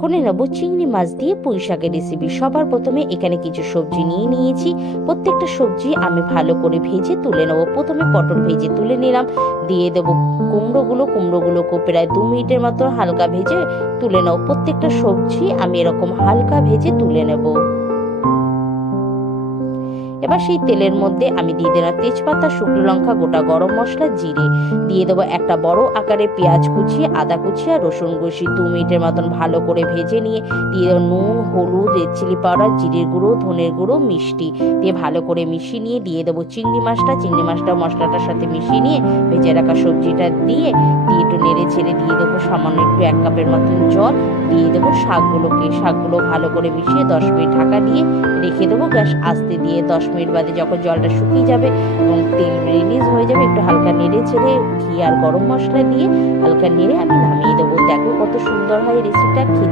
করে নেব চিংড়ি মাছ দিয়ে পুঁই শাকের রেসিপি। সবার প্রথমে এখানে কিছু সবজি নিয়ে নিয়েছি। প্রত্যেকটা সবজি আমি ভালো করে ভেজে তুলে নেব। প্রথমে পটল ভেজে তুলে নিলাম, দিয়ে দেবো কুমড়োগুলোকে প্রায় 2 মিনিটের মতো হালকা ভেজে তুলে নেব। প্রত্যেকটা সবজি আমি এরকম হালকা ভেজে তুলে নেব। এবার সেই তেলের মধ্যে আমি দিয়ে দিলাম তেজপাতা, শুকনো লঙ্কা, গোটা গরম মশলা, জিরে। দিয়ে দেবো একটা বড় আকারে পেঁয়াজ কুচি, আদা কুচি আর রসুন কুচি। 2 মিনিটের মতন ভালো করে ভেজে নিয়ে দিয়ে দেবো নুন, হলুদ, রেড চিলি পাউডার, জিরের গুঁড়ো, ধনের গুঁড়ো, মিষ্টি দিয়ে ভালো করে মিশিয়ে নিয়ে দিয়ে দেবো চিংড়ি মাছটা মশলাটার সাথে মিশিয়ে নিয়ে ভেজে রাখা সবজিটা দিয়ে একটু নেড়ে ছেড়ে দিয়ে দেবো সামান্য একটু 1 কাপের মতন জল। দিয়ে দেবো শাকগুলো ভালো করে মিশিয়ে 10 মিনিট ঢাকা দিয়ে রেখে দেবো। গ্যাস আস্তে দিয়ে 10 মিনিট বাদে যখন জলটা শুকিয়ে যাবে এবং তেল রিলিজ হয়ে যাবে, একটু হালকা নেড়ে ছেড়ে ঘি আর গরম মশলা দিয়ে হালকা নেড়ে আমি নামিয়ে দেবো। দেখো কত সুন্দর হয় রেসিপিটা খেতে।